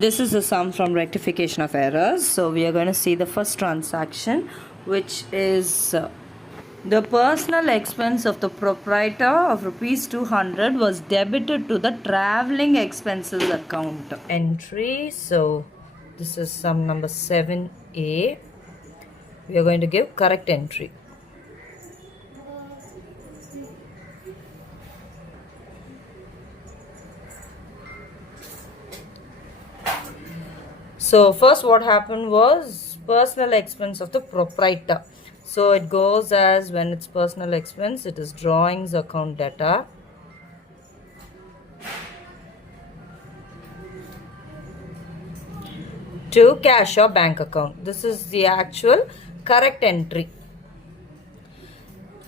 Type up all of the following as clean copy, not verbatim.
This is a sum from rectification of errors. So we are going to see the first transaction, which is the personal expense of the proprietor of rupees 200 was debited to the traveling expenses account entry. So this is sum number 7A. We are going to give correct entry. So first what happened was personal expense of the proprietor. So it goes as, when it's personal expense, it is drawings account data. To cash or bank account. This is the actual correct entry.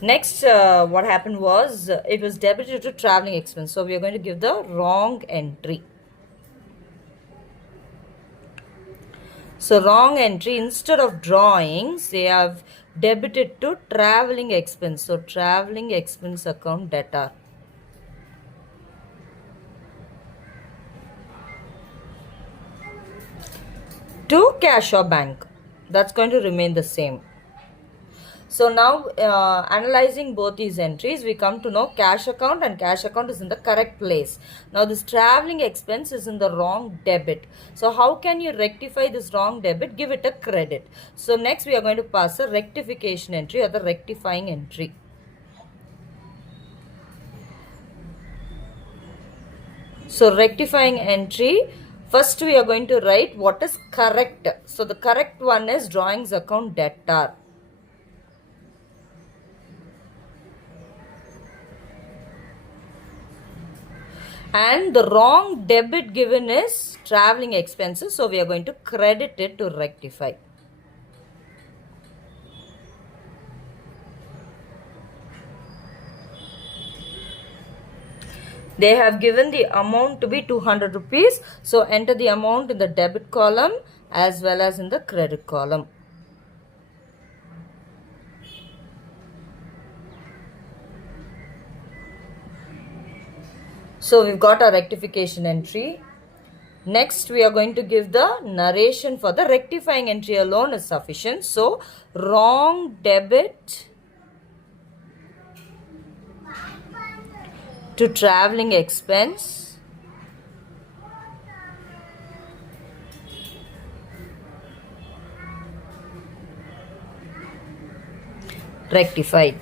Next, what happened was it was debited to traveling expense. So we are going to give the wrong entry. So wrong entry, instead of drawings, they have debited to traveling expense. So traveling expense account data. To cash or bank. That's going to remain the same. So now analyzing both these entries, we come to know cash account, and cash account is in the correct place. Now this traveling expense is in the wrong debit. So how can you rectify this wrong debit? Give it a credit. So next we are going to pass a rectification entry or the rectifying entry. So rectifying entry, first we are going to write what is correct. So the correct one is drawings account debtor. And the wrong debit given is traveling expenses. So we are going to credit it to rectify. They have given the amount to be 200 rupees. So enter the amount in the debit column as well as in the credit column. So we've got our rectification entry. Next, we are going to give the narration for the rectifying entry alone is sufficient. So wrong debit to traveling expense rectified.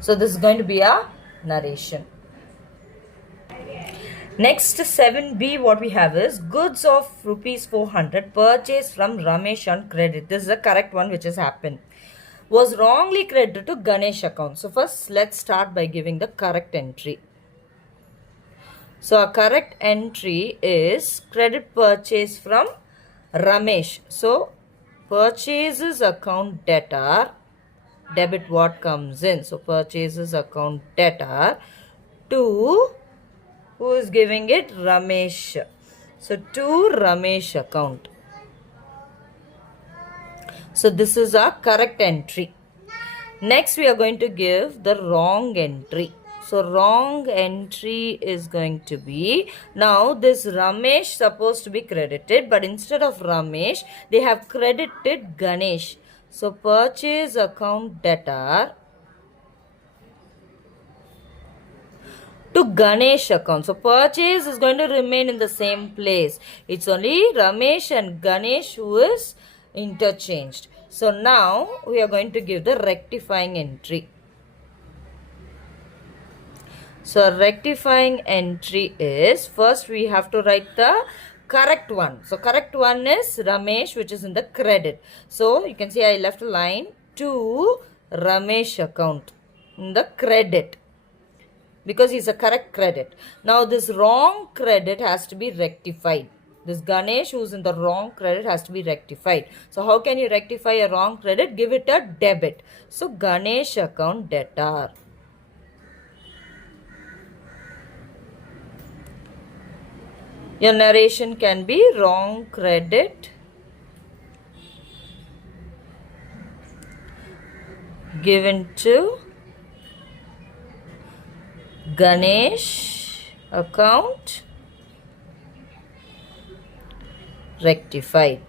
So this is going to be a narration. Next, 7B, what we have is goods of rupees 400 purchased from Ramesh on credit. This is the correct one which has happened. Was wrongly credited to Ganesh account. So first let's start by giving the correct entry. So our correct entry is credit purchase from Ramesh. So purchases account debtor, debit what comes in. So purchases account debtor to, who is giving it? Ramesh. So to Ramesh account. So this is our correct entry. Next we are going to give the wrong entry. So wrong entry is going to be, now this Ramesh supposed to be credited, but instead of Ramesh they have credited Ganesh. So purchase account debtor to Ganesh account. So purchase is going to remain in the same place. It's only Ramesh and Ganesh who is interchanged. So now we are going to give the rectifying entry. So rectifying entry is, first we have to write the correct one. So correct one is Ramesh, which is in the credit. So you can see I left a line to Ramesh account in the credit, because he's a correct credit. Now this wrong credit has to be rectified. This Ganesh who's in the wrong credit has to be rectified. So how can you rectify a wrong credit? Give it a debit. So Ganesh account debtor. Your narration can be wrong credit given to Ganesh account rectified.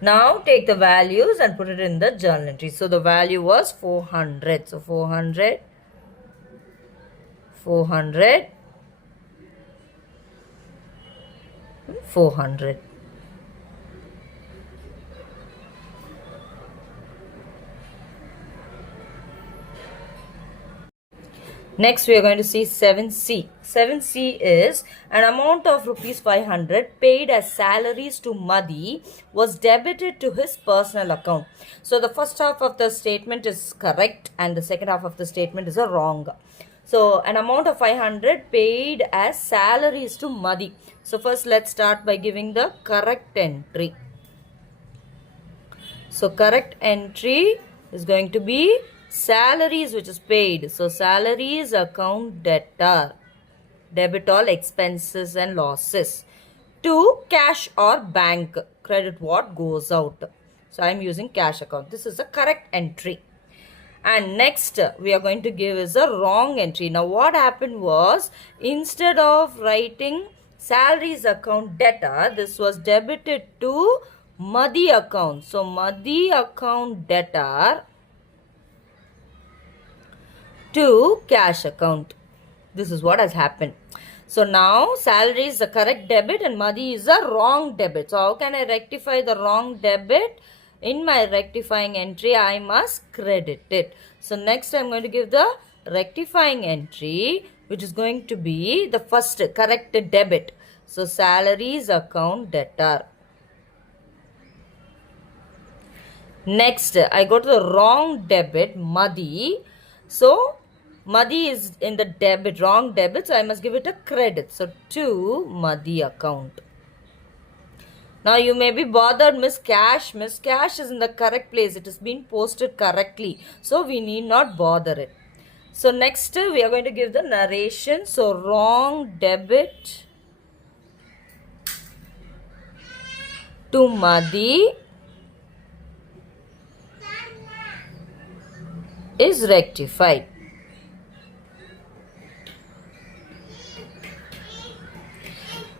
Now take the values and put it in the journal entry. So the value was 400. So 400, 400, 400. Next, we are going to see 7C. 7C is an amount of rupees 500 paid as salaries to Mathi was debited to his personal account. So, the first half of the statement is correct and the second half of the statement is a wrong. So, an amount of 500 paid as salaries to Mathi. So, first let's start by giving the correct entry. So, correct entry is going to be salaries which is paid. So, salaries account debtor. Debit all expenses and losses. To cash or bank. Credit what goes out. So, I am using cash account. This is the correct entry. And next we are going to give is a wrong entry. Now, what happened was instead of writing salaries account debtor, this was debited to Mathi account. So, Mathi account debtor to cash account. This is what has happened. So now salary is the correct debit and Mathi is the wrong debit. So how can I rectify the wrong debit? In my rectifying entry, I must credit it. So next I am going to give the rectifying entry, which is going to be the first correct debit. So salaries account debtor. Next, I go to the wrong debit, Mathi. So Mathi is in the debit, wrong debit, so I must give it a credit. So, to Mathi account. Now, you may be bothered, Miss Cash. Miss Cash is in the correct place. It has been posted correctly. So, we need not bother it. So, next, we are going to give the narration. So, wrong debit to Mathi is rectified.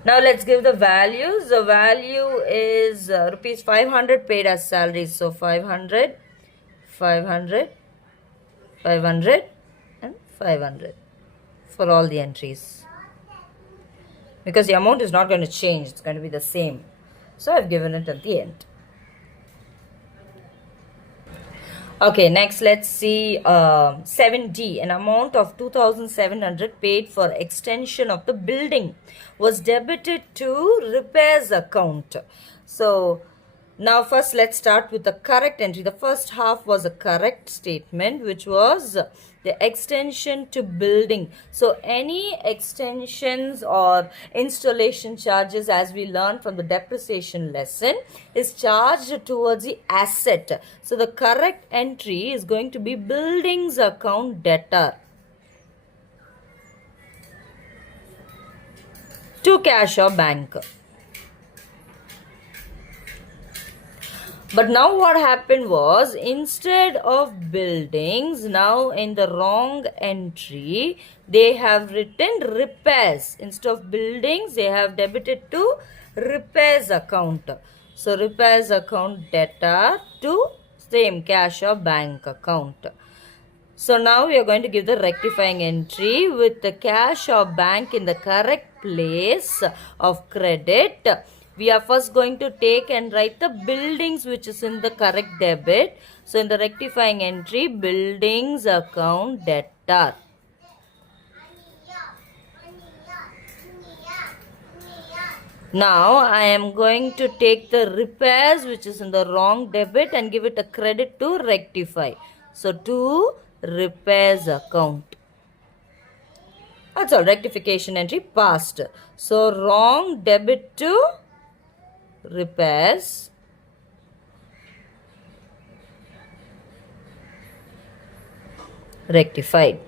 Now let's give the values. The value is rupees 500 paid as salaries. So 500, 500, 500 and 500 for all the entries. Because the amount is not going to change. It's going to be the same. So I've given it at the end. Okay, next let's see 7D. An amount of 2,700 paid for extension of the building was debited to repairs account. So now first let's start with the correct entry. The first half was a correct statement, which was the extension to building. So any extensions or installation charges, as we learned from the depreciation lesson, is charged towards the asset. So the correct entry is going to be buildings account debtor to cash or bank. But now what happened was, instead of buildings, now in the wrong entry, they have written repairs. Instead of buildings, they have debited to repairs account. So, repairs account debtor to same cash or bank account. So, now we are going to give the rectifying entry with the cash or bank in the correct place of credit. We are first going to take and write the buildings which is in the correct debit. So, in the rectifying entry, buildings account debtor. Now, I am going to take the repairs which is in the wrong debit and give it a credit to rectify. So, to repairs account. That's all. Rectification entry passed. So, wrong debit to repairs rectified.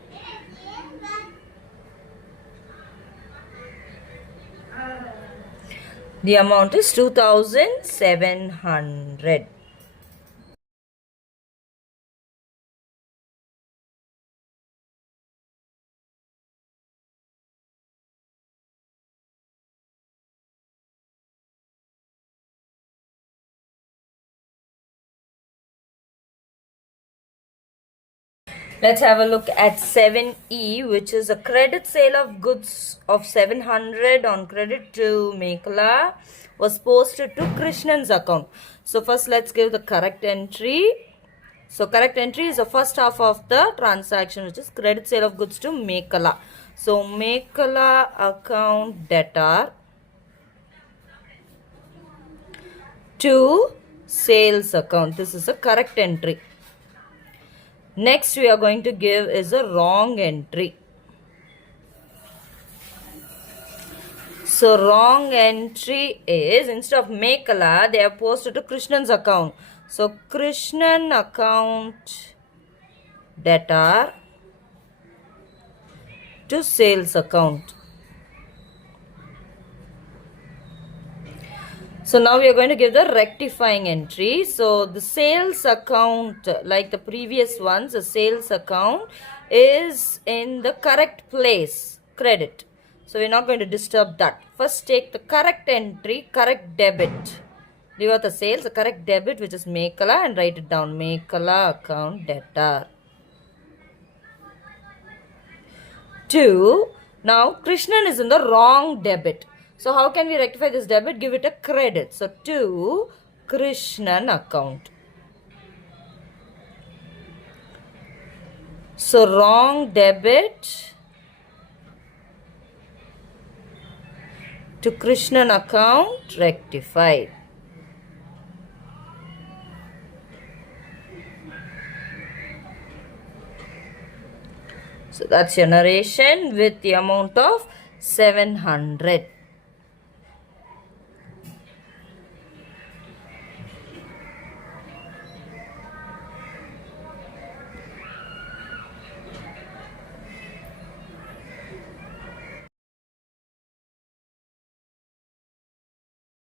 The amount is 2,700. Let's have a look at 7E, which is a credit sale of goods of 700 on credit to Mekala was posted to Krishnan's account. So first let's give the correct entry. So correct entry is the first half of the transaction, which is credit sale of goods to Mekala. So Mekala account debtor to sales account. This is a correct entry. Next we are going to give is a wrong entry. So wrong entry is, instead of Mekala, they have posted to Krishnan's account. So Krishnan account debtor to sales account. So now we are going to give the rectifying entry. So the sales account, like the previous ones, the sales account is in the correct place, credit. So we're not going to disturb that. First take the correct entry, correct debit. Leave out the sales, the correct debit, which is Mekala, and write it down. Mekala account debtor. 2. Now Krishnan is in the wrong debit. So how can we rectify this debit? Give it a credit. So to Krishnan account. So wrong debit to Krishnan account rectified. So that's your narration with the amount of 700.